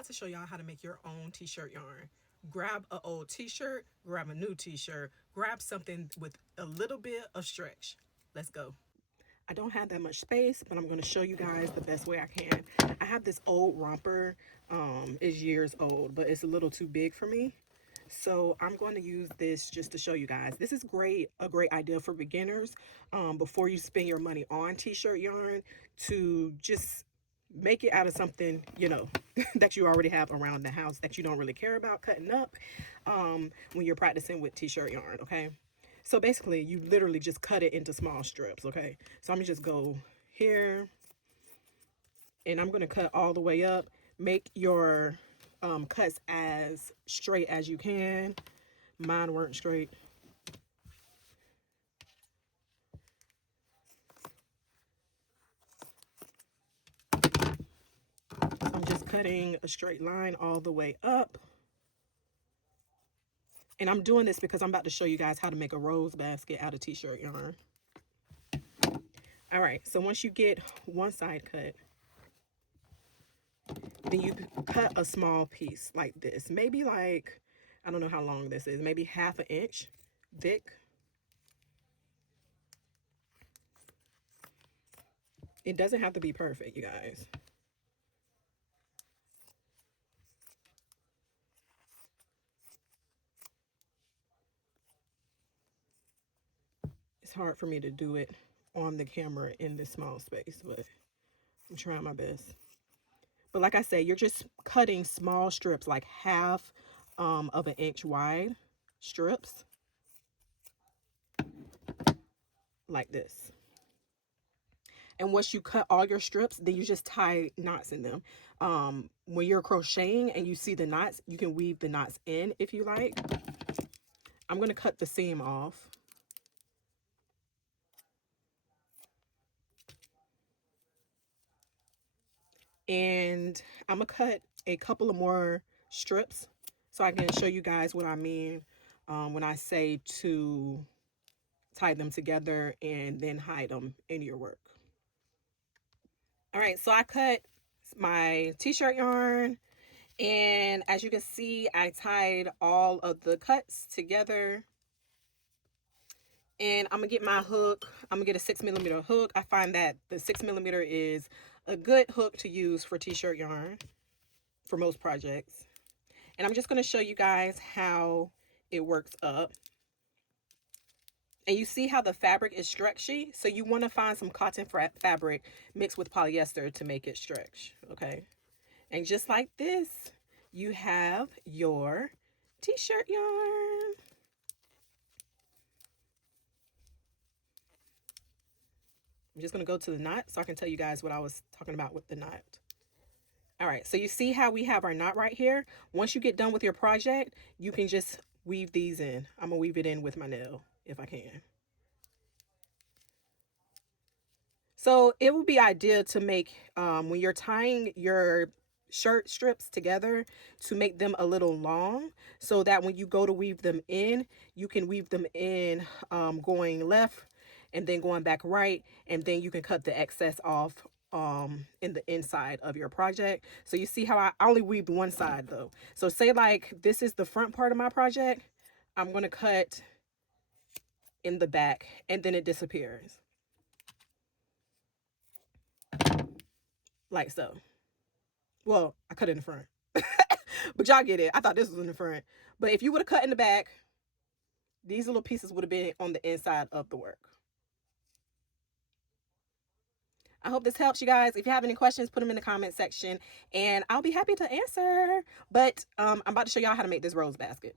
about to show y'all how to make your own t-shirt yarn. Grab an old t-shirt, grab a new t-shirt, grab something with a little bit of stretch. Let's go. I don't have that much space, but I'm going to show you guys the best way I can. I have this old romper. It's years old, but it's a little too big for me. So I'm going to use this just to show you guys. This is a great idea for beginners before you spend your money on t-shirt yarn, to just make it out of something, you know, that you already have around the house that you don't really care about cutting up when you're practicing with t-shirt yarn, okay? So basically, you literally just cut it into small strips, okay? So I'm gonna just go here, and I'm gonna cut all the way up. Make your cuts as straight as you can. Mine weren't straight. I'm just cutting a straight line all the way up. And I'm doing this because I'm about to show you guys how to make a rose basket out of t-shirt yarn. All right, so once you get one side cut, then you cut a small piece like this. Maybe like, I don't know how long this is, maybe 1/2 inch thick. It doesn't have to be perfect, you guys. It's hard for me to do it on the camera in this small space, but I'm trying my best. But like I say, you're just cutting small strips, like 1/2 of an inch wide strips, like this. And once you cut all your strips, then you just tie knots in them. When you're crocheting and you see the knots, you can weave the knots in if you like. I'm going to cut the seam off. And I'm going to cut a couple of more strips so I can show you guys what I mean when I say to tie them together and then hide them in your work. All right, so I cut my t-shirt yarn, and as you can see, I tied all of the cuts together. And I'm gonna get my hook. I'm gonna get a 6mm hook. I find that the 6mm is a good hook to use for t-shirt yarn for most projects. And I'm just gonna show you guys how it works up. And you see how the fabric is stretchy? So you want to find some cotton fabric mixed with polyester to make it stretch, okay? And just like this, you have your t-shirt yarn. I'm just going to go to the knot so I can tell you guys what I was talking about with the knot. All right, so you see how we have our knot right here? Once you get done with your project, you can just weave these in. I'm going to weave it in with my nail if I can. So it would be ideal to make, when you're tying your shirt strips together, to make them a little long so that when you go to weave them in, you can weave them in going left and then going back right, and then you can cut the excess off in the inside of your project. So you see how I only weaved one side though. So say like this is the front part of my project, I'm going to cut in the back and then it disappears. Like so. Well, I cut it in the front. But y'all get it. I thought this was in the front. But if you would have cut in the back, these little pieces would have been on the inside of the work. I hope this helps you guys. If you have any questions, put them in the comment section and I'll be happy to answer. But I'm about to show y'all how to make this rose basket.